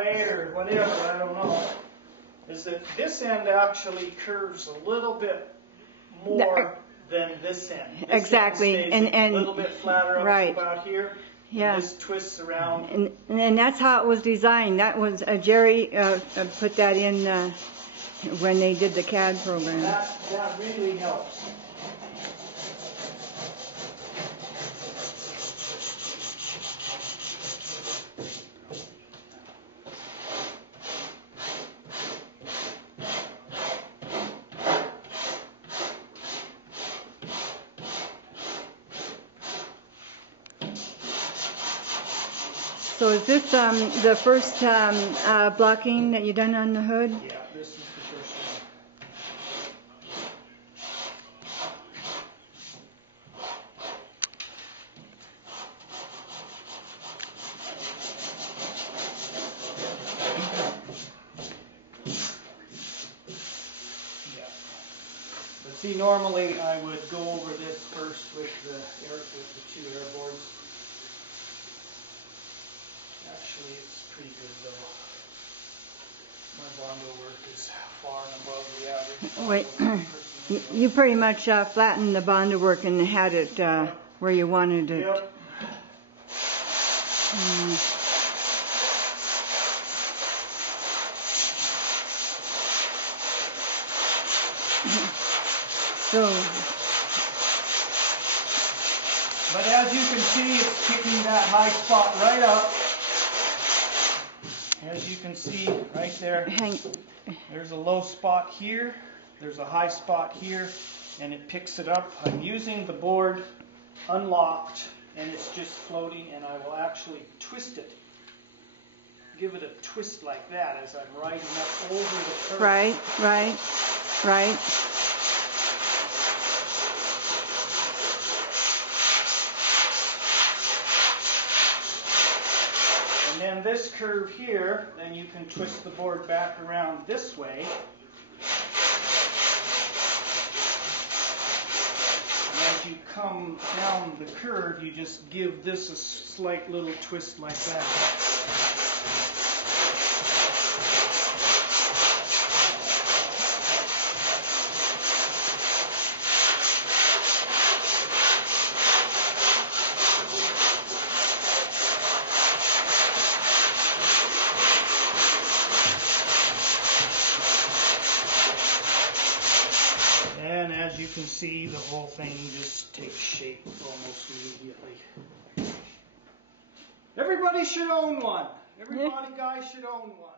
way or whatever, I don't know, is that this end actually curves a little bit more than this end. This exactly, end stays and a little bit flatter up right. about here. Yeah. And this twists around. And that's how it was designed. That was Gerry put that in when they did the CAD program. That really helps. So is this the first blocking that you done on the hood? Yeah, this is the first one. Yeah. But see, normally I would go over this first with the 2 air boards. Actually, it's pretty good though. My bondo work is far and above the average. Wait, you pretty much flattened the bondo work and had it where you wanted it. Yep. So, but as you can see, it's picking that high spot right up. As you can see right there, there's a low spot here, there's a high spot here, and it picks it up. I'm using the board unlocked, and it's just floating, and I will actually twist it. Give it a twist like that as I'm riding up over the curve. Right. And then this curve here, then you can twist the board back around this way. And as you come down the curve, you just give this a slight little twist like that. And as you can see, the whole thing just takes shape almost immediately. Everybody should own one. Everybody guy should own one.